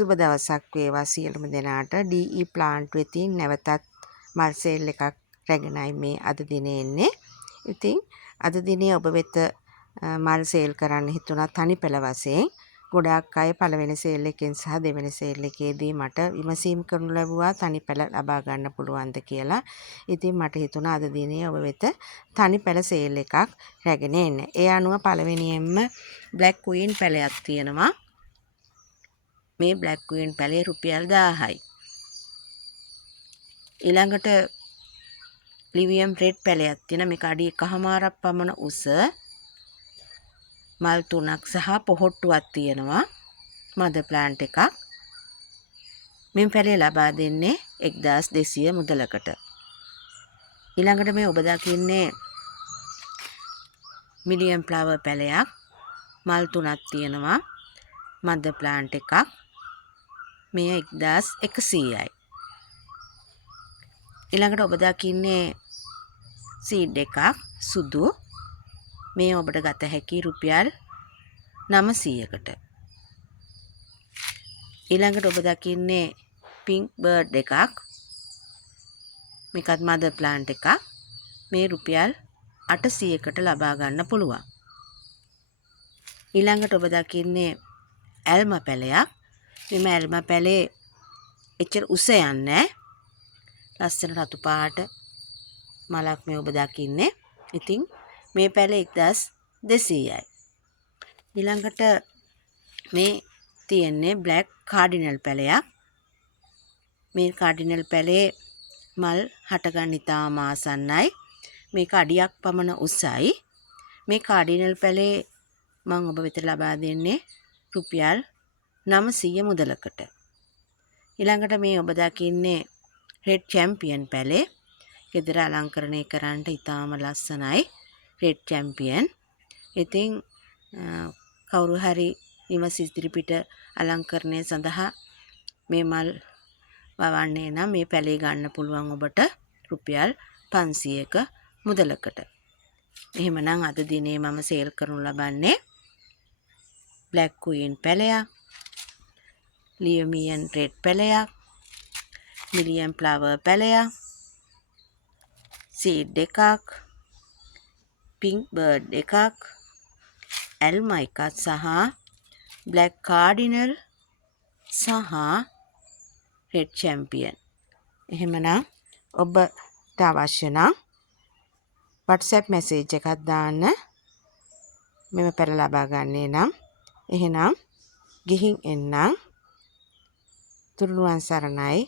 සුබ දවසක් වේවා සියලුම දෙනාට. DE plant වෙතින් නැවතත් මල් සේල් එකක් රැගෙනයි මේ අද දිනේ එන්නේ. ඉතින් අද දිනේ ඔබ වෙත මල් සේල් කරන්න හිතුණා තනි පෙළ වශයෙන්. ගොඩාක් අය පළවෙනි සේල් එකෙන් සහ දෙවෙනි සේල් එකේදී මට විමසීම් කරනු ලැබුවා තනි පෙළ ලබා ගන්න පුළුවන්ද කියලා. ඉතින් මට හිතුණා අද දිනේ ඔබ වෙත තනි පෙළ සේල් එකක් රැගෙන එන්න. ඒ අනුව පළවෙනියෙන්ම Black Queen පැළයක් තියෙනවා. මේ Black Queen පැළේ රුපියල් 1000යි. ඊළඟට ලිවියම් රෙඩ් පැළයක් තියෙන මේක අඩි 1.5ක් පමණ උස මල් 3ක් සහ පොහොට්ටුවක් තියෙනවා. මදර් ප්ලාන්ට් එකක්. මේ පැළේ ලබා දෙන්නේ 1200 මුදලකට. ඊළඟට මේ ඔබ දකින්නේ මිලියම් ෆ්ලවර් පැළයක් මල් 3ක් තියෙනවා. මදර් ප්ලාන්ට් එකක්. මේ 1100යි. ඊළඟට ඔබ දකින්නේ සීඩ් එකක් සුදු මේ ඔබට ගත හැකි රුපියල් 900කට. ඊළඟට ඔබ දකින්නේ පින්ක් බර්ඩ් එකක්. මේකත් මදර් ප්ලාන්ට් එකක්. මේ රුපියල් 800කට ලබා ගන්න පුළුවන්. ඊළඟට ඔබ දකින්නේ ඇල්ම පැළයක්. මෙම ඇල්ම පැළේ එච්චර උස යන්නේ ලස්සන රතු පාට මලක් මේ ඔබ දකින්නේ. ඉතින් මේ පැළේ 1200යි. ඊළඟට මේ තියෙන්නේ බ්ලැක් කාඩිනල් පැළයක්. මේ කාඩිනල් පැළේ මල් හටගන්න ඉතාම ආසන්නයි. මේක අඩියක් පමණ උසයි. මේ කාඩිනල් පැළේ මම ඔබ වෙත ලබා දෙන්නේ රුපියල් 900 මුදලකට. ඊළඟට මේ ඔබ දකින්නේ රෙඩ් චැම්පියන් පැළේ. ගෙදර අලංකරණය කරන්නට ඉතාම ලස්සනයි රෙඩ් චැම්පියන්. ඉතින් කවුරු හරි නිවස ඉදිරිපිට අලංකරණය සඳහා මේ මල් වවන්නේ නම් මේ පැළේ ගන්න පුළුවන් ඔබට රුපියල් 500ක මුදලකට. එහෙමනම් අද දිනේ මම සේල් කරනු ලබන්නේ Black Queen පැළයක්, ලියමියන් රෙඩ් පැළයක්, මිලියම් ෆ්ලවර් පැළයක්, සීඩ් එකක්, පින්ක් බර්ඩ් එකක්, ඇල්ම එකක් සහ බ්ලැක් කාඩිනල් සහ රෙඩ් චැම්පියන්. එහෙමනම් ඔබට අවශ්‍ය නම් WhatsApp message එකක් දාන්න. මෙම පැළ ලබා ගන්නේ නම් එහෙනම් ගිහින් එන්නම්. තුරුණුවන් සරණයි.